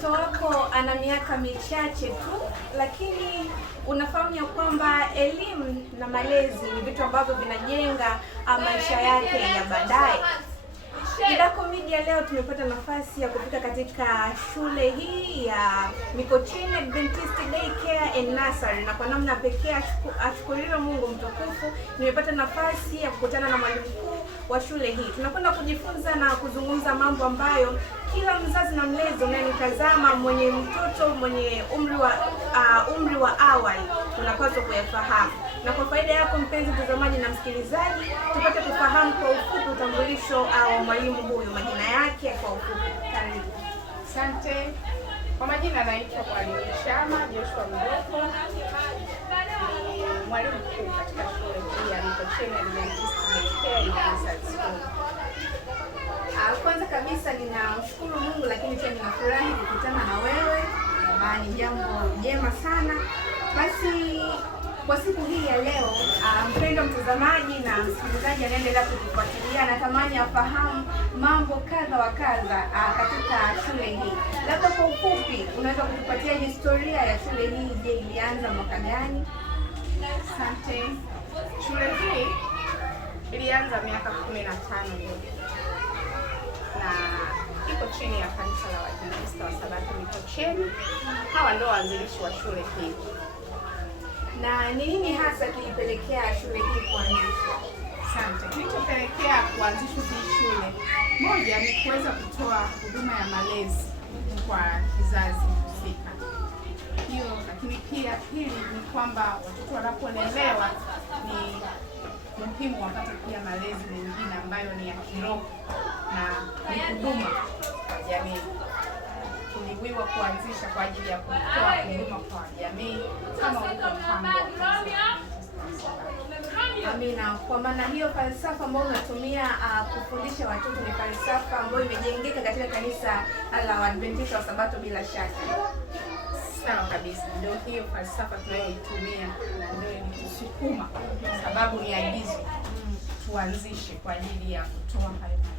mtoto wako ana miaka michache tu, lakini unafahamu ya kwamba elimu na malezi ni vitu ambavyo vinajenga maisha yake ya baadaye. Kidako Media leo tumepata nafasi ya kufika katika shule hii ya Mikocheni Adventist Daycare and Nursery, na kwa namna pekee ashukuriwe Mungu mtukufu, nimepata nafasi ya kukutana na mwalimu mkuu wa shule hii. Tunakwenda kujifunza na kuzungumza mambo ambayo kila mzazi na mlezi unayenitazama mwenye mtoto mwenye umri wa awali unapaswa kuyafahamu. Na kwa faida yako mpenzi mtazamaji na msikilizaji, tupate kufahamu kwa ufupi utambulisho wa mwalimu huyu, majina yake kwa ufupi. Karibu. Asante. Kwa majina naitwa Mwalimu Shama Joshua Mdoko. Ni mwalimu mkuu katika shule hii ya Mikocheni Adventist Daycare and Nursery. Kwanza kabisa ninamshukuru Mungu, lakini pia ninafurahi kukutana na wewe. Ni jambo jema sana. Basi kwa siku hii ya leo, mpendwa mtazamaji na msikilizaji anaendelea kutufuatilia, natamani afahamu mambo kadha wa kadha katika shule hii. Labda kwa ufupi unaweza kutupatia historia ya shule hii? Je, ilianza mwaka gani? Asante. Shule hii ilianza miaka 15 na iko chini ya kanisa la Waadventista wa Sabato Mikocheni. Hawa ndio waanzilishi wa shule hii. Na ni nini hasa kilipelekea shule hii kuanzishwa? Asante. Kilichopelekea kuanzishwa hii shule, moja ni kuweza kutoa huduma ya malezi kwa kizazi husika hiyo, lakini pia pili ni kwamba watoto wanapolelewa ni muhimu wapate pia malezi mengine ambayo ni ya kiroho na ni huduma kwa jamii. Tuliwiwa kuanzisha kwa ajili ya kutoa huduma kwa jamii kama uko mpango. Amina. Kwa maana hiyo falsafa ambayo unatumia kufundisha watoto ni falsafa ambayo imejengeka katika kanisa la Waadventista wa Sabato bila shaka. Sawa kabisa. Ndio hiyo falsafa tunayoitumia na ndio inatusukuma, sababu ni agizo tuanzishe kwa ajili ya kutoa hayo malezi.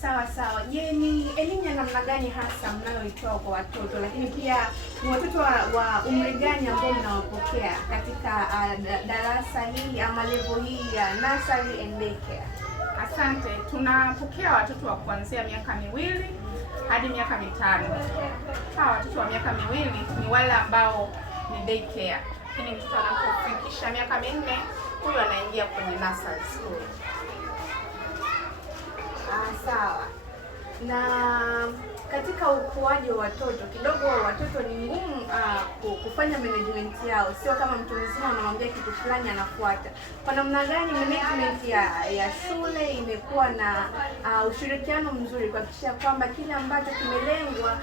Sawa sawa. Je, ni elimu ya namna gani hasa mnayoitoa kwa watoto, lakini pia ni watoto wa umri gani ambao mnawapokea katika darasa hii ama level hii ya nursery and daycare? Asante. Tunapokea watoto wa kuanzia miaka 2 hadi miaka 5. Hawa watoto wa miaka 2 ni wale ambao ni daycare, lakini mtoto anapofikisha miaka 4 huyo anaingia kwenye nursery school. Sawa. Na katika ukuaji wa watoto, kidogo watoto ni ngumu kufanya management yao, sio kama mtu mzima unamwambia kitu fulani anafuata. Kwa namna gani management ya shule imekuwa na ushirikiano mzuri kuhakikisha kwamba kile ambacho kimelengwa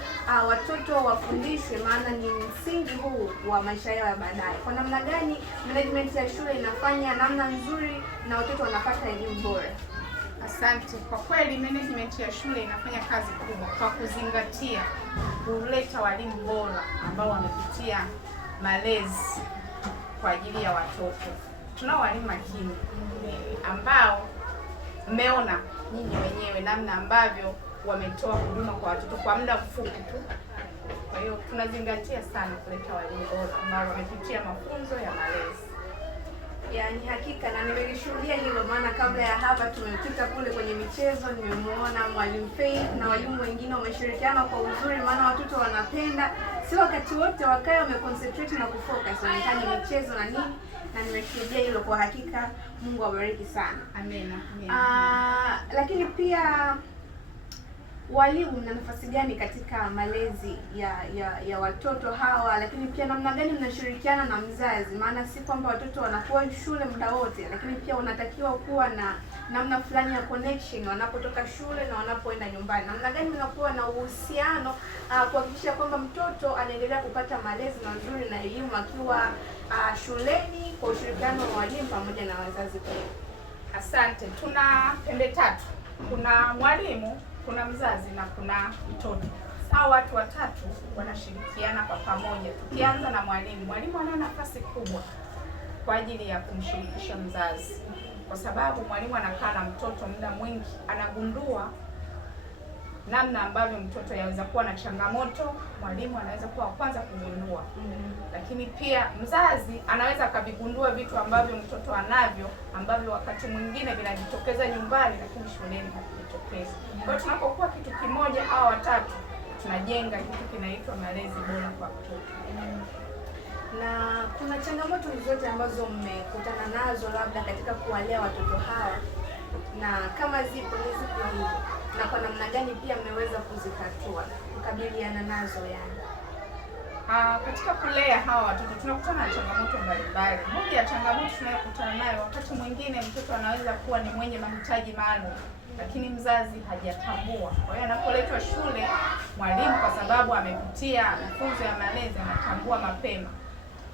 watoto wafundishwe, maana ni msingi huu wa maisha yao ya baadaye? Kwa namna gani management ya shule inafanya namna nzuri na watoto wanapata elimu bora? Asante. Kwa kweli management ya shule inafanya kazi kubwa kwa kuzingatia kuleta walimu bora ambao wamepitia malezi kwa ajili ya watoto. Tunao walimu makini ambao mmeona nyinyi wenyewe namna ambavyo wametoa huduma kwa watoto kwa muda mfupi tu. Kwa hiyo tunazingatia sana kuleta walimu bora ambao wamepitia mafunzo ya malezi. Yaani hakika, na nimelishuhudia hilo, maana kabla ya hapa tumepita kule kwenye michezo, nimemuona mwalimu Faith na walimu wengine wameshirikiana kwa uzuri, maana watoto wanapenda, si wakati wote wakae wameconcentrate na kufocus kwenye michezo na nini, na nimeshuhudia hilo. Kwa hakika Mungu awabariki sana. Amina. Lakini pia walimu mna nafasi gani katika malezi ya watoto hawa, lakini pia namna gani mnashirikiana na mzazi? Maana si kwamba watoto wanakuwa shule muda wote, lakini pia unatakiwa kuwa na namna fulani ya connection wanapotoka shule na wanapoenda nyumbani. Namna gani mnakuwa na uhusiano kuhakikisha kwamba mtoto anaendelea kupata malezi mazuri na elimu akiwa shuleni kwa ushirikiano wa walimu pamoja na wazazi pia? Asante. Tuna pembe tatu. Kuna mwalimu, kuna mzazi na kuna mtoto. Hao watu watatu wanashirikiana kwa pamoja. Tukianza na mwalimu, mwalimu ana nafasi kubwa kwa ajili ya kumshirikisha mzazi, kwa sababu mwalimu anakaa na mtoto muda mwingi, anagundua namna ambavyo mtoto yaweza kuwa na changamoto, mwalimu anaweza kuwa wa kwanza kugundua. Lakini pia mzazi anaweza akavigundua vitu ambavyo mtoto anavyo ambavyo wakati mwingine vinajitokeza nyumbani lakini shuleni havijitokezi. Kwa hiyo tunapokuwa kitu kimoja au watatu, tunajenga kitu kinaitwa malezi bora kwa mtoto. Na kuna changamoto zote ambazo mmekutana nazo labda katika kuwalea watoto hawa, na kama zipo ni zipi hizo, na kwa namna gani pia mmeweza kuzitatua, kukabiliana nazo yani? Katika kulea hawa watoto tunakutana na changamoto mbalimbali. Moja ya changamoto tunayokutana nayo, wakati mwingine mtoto anaweza kuwa ni mwenye mahitaji maalum lakini mzazi hajatambua. Kwa hiyo anapoletwa shule, mwalimu kwa sababu amepitia mafunzo ya malezi anatambua mapema.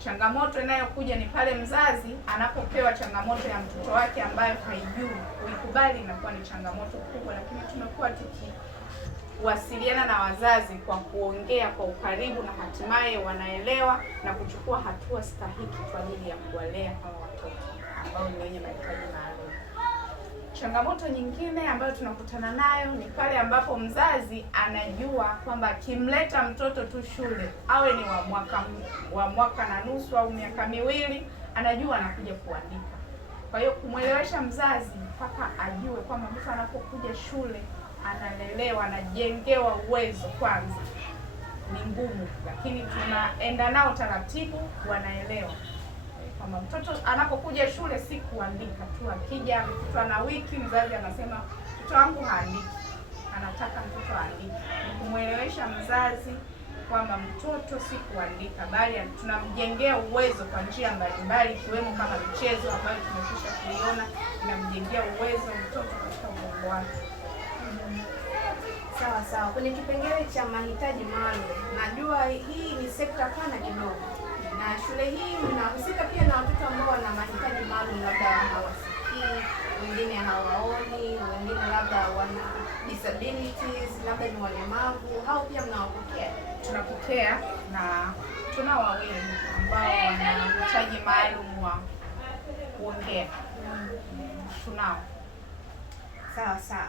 Changamoto inayokuja ni pale mzazi anapopewa changamoto ya mtoto wake ambayo haijui, kuikubali inakuwa ni changamoto kubwa, lakini tumekuwa tukiwasiliana na wazazi kwa kuongea kwa ukaribu, na hatimaye wanaelewa na kuchukua hatua stahiki kwa ajili ya kuwalea hawa watoto ambao ni wenye mahitaji maalum. Changamoto nyingine ambayo tunakutana nayo ni pale ambapo mzazi anajua kwamba akimleta mtoto tu shule, awe ni wa mwaka na nusu au miaka miwili, anajua anakuja kuandika. Kwa hiyo kumwelewesha mzazi mpaka ajue kwamba mtu anapokuja shule analelewa, anajengewa uwezo kwanza, ni ngumu, lakini tunaenda nao taratibu, wanaelewa kama mtoto anapokuja shule si kuandika tu. Akija mtoto ana wiki, mzazi anasema mtoto wangu haandiki, anataka mtoto aandike. Ni kumwelewesha mzazi kwamba mtoto si kuandika, bali tunamjengea uwezo kwa njia mbalimbali, ikiwemo kama michezo ambayo tumekwisha kuiona inamjengea uwezo mtoto katika ubongo wake. Sawa sawa. Kwenye kipengele cha mahitaji maalum, najua hii ni sekta pana kidogo, na shule hii mnahusika pia na watoto ambao wana mahitaji maalum, labda hawasikii, wengine hawaoni, wengine labda wana disabilities, labda ni walemavu. Hao pia mnawapokea? Tunapokea, na tunao wawili ambao wana mahitaji maalum wa kuongea. Tunao. Sawa sawa.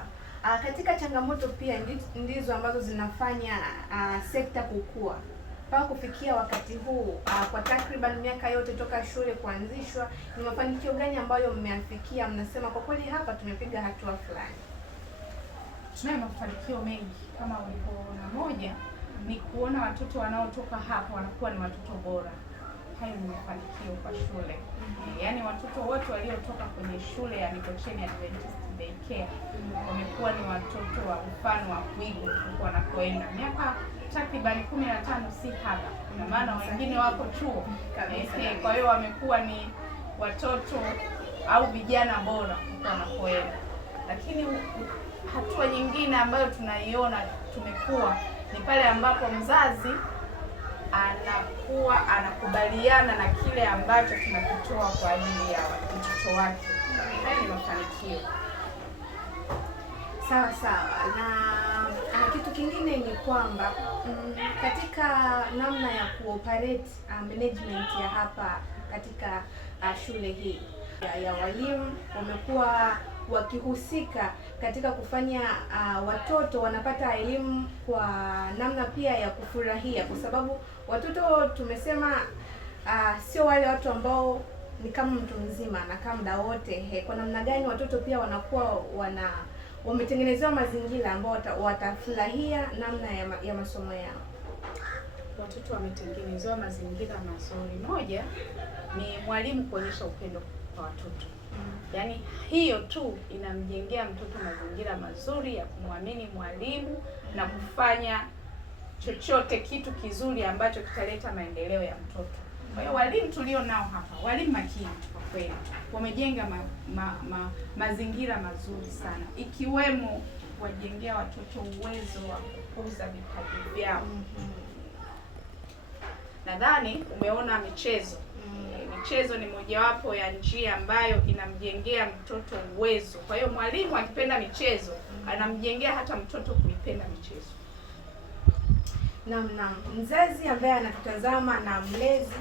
Katika changamoto pia ndizo ambazo zinafanya sekta kukua mpaka kufikia wakati huu. Kwa takriban miaka yote toka shule kuanzishwa, ni mafanikio gani ambayo mmeafikia mnasema kwa kweli hapa tumepiga hatua fulani? Tunayo mafanikio mengi kama ulivyoona. Moja ni kuona watoto wanaotoka hapa wanakuwa ni watoto bora. Hayo ni mafanikio kwa shule. Yaani watoto wote waliotoka kwenye shule ya Mikocheni Adventist Daycare wamekuwa ni watoto wa mfano wa kuigwa huko wanakoenda. Miaka takriban 15 si haba, na maana wengine wako chuo. Kwa hiyo wamekuwa ni watoto au vijana bora huko wanakoenda. Lakini hatua nyingine ambayo tunaiona tumekuwa ni pale ambapo mzazi anakuwa anakubaliana na kile ambacho tunakitoa kwa ajili ya mtoto wake. Hayo ni mafanikio. Sawa sawa. Na kitu kingine ni kwamba katika namna ya kuoperate management ya hapa katika shule hii ya walimu wamekuwa wakihusika katika kufanya watoto wanapata elimu kwa namna pia ya kufurahia, kwa sababu watoto tumesema sio wale watu ambao ni kama mtu mzima na kama muda wote. Kwa namna gani watoto pia wanakuwa wametengenezewa mazingira ambao watafurahia namna ya masomo yao? Watoto wametengenezewa mazingira mazuri. Moja ni mwalimu kuonyesha upendo kwa watoto. Yaani hiyo tu inamjengea mtoto mazingira mazuri ya kumwamini mwalimu na kufanya chochote kitu kizuri ambacho kitaleta maendeleo ya mtoto. Kwa hiyo walimu tulio nao hapa, walimu makini kwa kweli, wamejenga mazingira mazuri sana, ikiwemo kuwajengea watoto uwezo wa kukuza vipaji vyao. Nadhani umeona michezo. Michezo ni mojawapo ya njia ambayo inamjengea mtoto uwezo. Kwa hiyo mwalimu akipenda michezo, anamjengea hata mtoto kuipenda michezo. Naam, mzazi ambaye anatutazama na mlezi,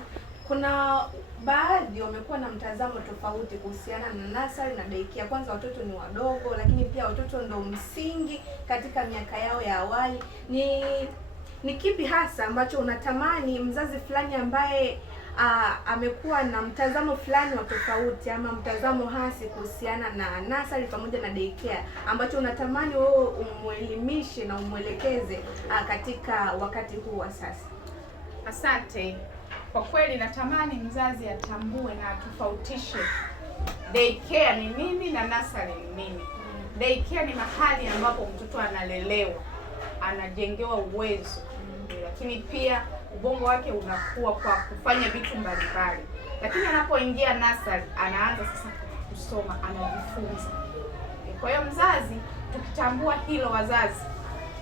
Kuna baadhi wamekuwa na mtazamo tofauti kuhusiana na nursery na daycare. Kwanza watoto ni wadogo, lakini pia watoto ndo msingi katika miaka yao ya awali. Ni kipi hasa ambacho unatamani mzazi fulani ambaye amekuwa na mtazamo fulani wa tofauti ama mtazamo hasi kuhusiana na nursery pamoja na daycare ambacho unatamani wewe umwelimishe na umwelekeze katika wakati huu wa sasa? Asante. Kwa kweli natamani mzazi atambue na atofautishe daycare ni nini na nursery ni nini. Daycare ni mahali ambapo mtoto analelewa, anajengewa uwezo, lakini pia ubongo wake unakuwa kwa kufanya vitu mbalimbali. Lakini anapoingia nursery anaanza sasa kusoma, anajifunza. Kwa hiyo mzazi, tukitambua hilo wazazi,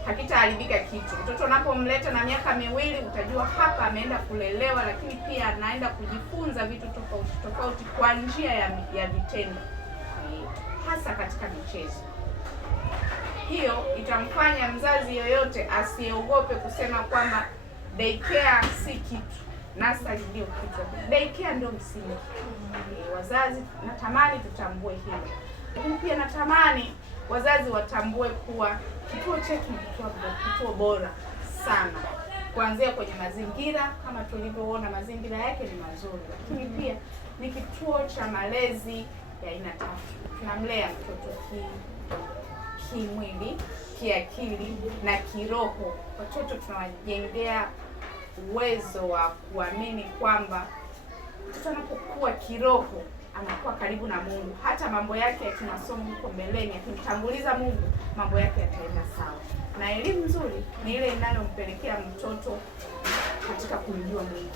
hakitaharibika kitu. Mtoto unapomleta na miaka 2 utajua hapa ameenda kulelewa, lakini pia anaenda kujifunza vitu tofauti tofauti kwa njia ya vitendo, hasa katika michezo. Hiyo itamfanya mzazi yoyote asiogope kusema kwamba daycare si kitu, nursery ndio kitu. Daycare ndio msingi. Wazazi natamani tutambue hilo. Lakini pia natamani wazazi watambue kuwa kituo chetu ni kituo bora sana, kuanzia kwenye mazingira kama tulivyoona, mazingira yake ni mazuri, lakini pia ni kituo cha malezi ya aina 3. Tunamlea mtoto kimwili, kiakili na kiroho. Watoto tunawajengea uwezo wa kuamini kwamba mtoto anapokuwa kiroho anakuwa karibu na Mungu. Hata mambo yake ya kimasomo huko mbeleni, akimtanguliza Mungu, mambo yake yataenda sawa. Na elimu nzuri ni ile inayompelekea mtoto katika kumjua Mungu.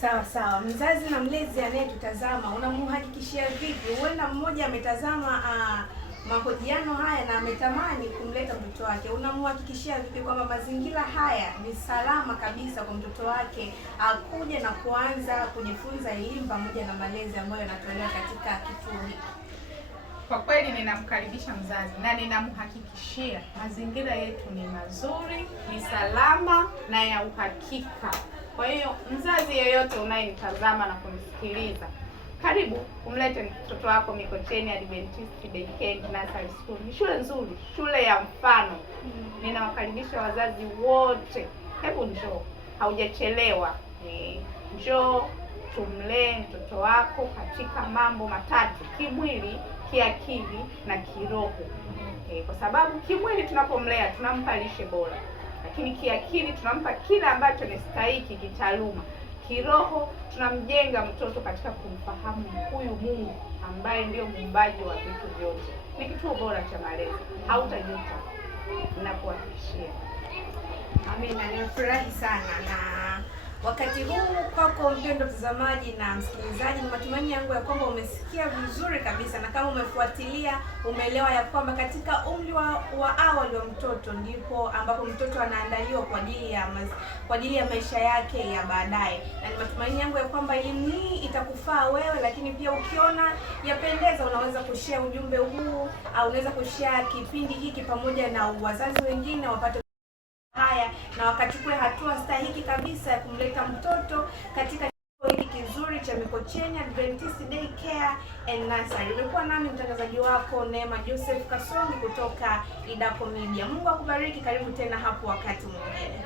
Sawa sawa. Mzazi na mlezi anayetutazama, unamhakikishia vipi? Huenda mmoja ametazama mahojiano haya na ametamani kumleta mtoto wake. Unamhakikishia vipi kwamba mazingira haya ni salama kabisa kwa mtoto wake kuja na kuanza kujifunza elimu pamoja na malezi ambayo yanatolewa katika kituo hiki? Kwa kweli ninamkaribisha mzazi na ninamhakikishia mazingira yetu ni mazuri, ni salama na ya uhakika. Kwa hiyo mzazi yeyote unayenitazama na kunisikiliza, karibu umlete mtoto wako Mikocheni Adventist Daycare Nursery School. Ni shule nzuri, shule ya mfano. Ninawakaribisha wazazi wote. Hebu njoo, haujachelewa. Njoo tumlee mtoto wako katika mambo 3: kimwili, kiakili na kiroho. Kwa sababu kimwili tunapomlea tunampa lishe bora, lakini kiakili tunampa kila ambacho ni stahiki kitaaluma. Kiroho tunamjenga mtoto katika kumfahamu huyu Mungu ambaye ndio muumbaji wa vitu vyote. Ni kituo bora cha malezi, hautajuta. Ninakuhakikishia. Amina, nimefurahi sana na wakati huu kwako mpendwa mtazamaji na msikilizaji. Ni matumaini yangu ya kwamba umesikia vizuri kabisa, na kama umefuatilia umeelewa ya kwamba katika umri wa awali wa mtoto ndipo ambapo mtoto anaandaliwa kwa ajili ya maisha yake ya baadaye. Na ni matumaini yangu ya kwamba elimu hii itakufaa wewe, lakini pia ukiona yapendeza unaweza kushare ujumbe huu au unaweza kushare kipindi hiki pamoja na wazazi wengine wapate haya na wakachukue hatua stahiki kabisa ya kumleta mtoto katika kituo hiki kizuri cha Mikocheni Adventist Daycare and Nursery. Nimekuwa nami mtangazaji wako Neema Joseph Kasongi kutoka Idaco Media. Mungu akubariki, karibu tena hapo wakati mwingine.